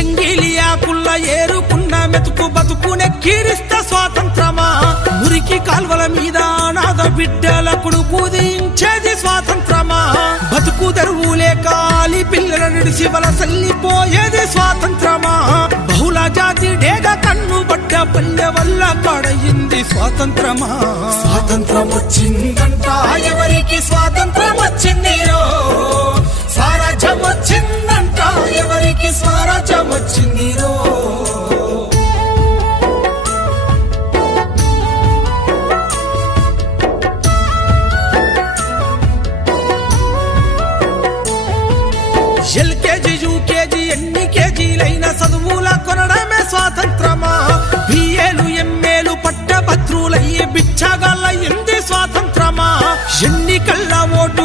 ఎంగిలియాకుల్ల ఏరుకున్న మెతుకు బతుకునే కీరిస్త స్వాతంత్రమా? మురికి కాల్వల మీద నాద బిడ్డలకుడు పూజించేది స్వాతంత్రమా? బతుకు తెరువులే కాలి పిల్లల నిడిసి వలసల్లిపోయేది స్వాతంత్రమా? బహుళ జాతి డేగ కన్ను బట్ట పల్లె వల్ల కడయింది స్వాతంత్రమా? స్వాతంత్రం వచ్చిందంట ఎవరికి స్వాతంత్రం వచ్చింది రో. యూకేజీ ఎన్ని కేజీలైన చదువుల కొనడమే స్వాతంత్రమా? బిఏలు ఎంఏలు పట్టభద్రులయ్యే బిచ్చగల ఎంది స్వాతంత్రమా? ఎన్నికల్ల ఓటు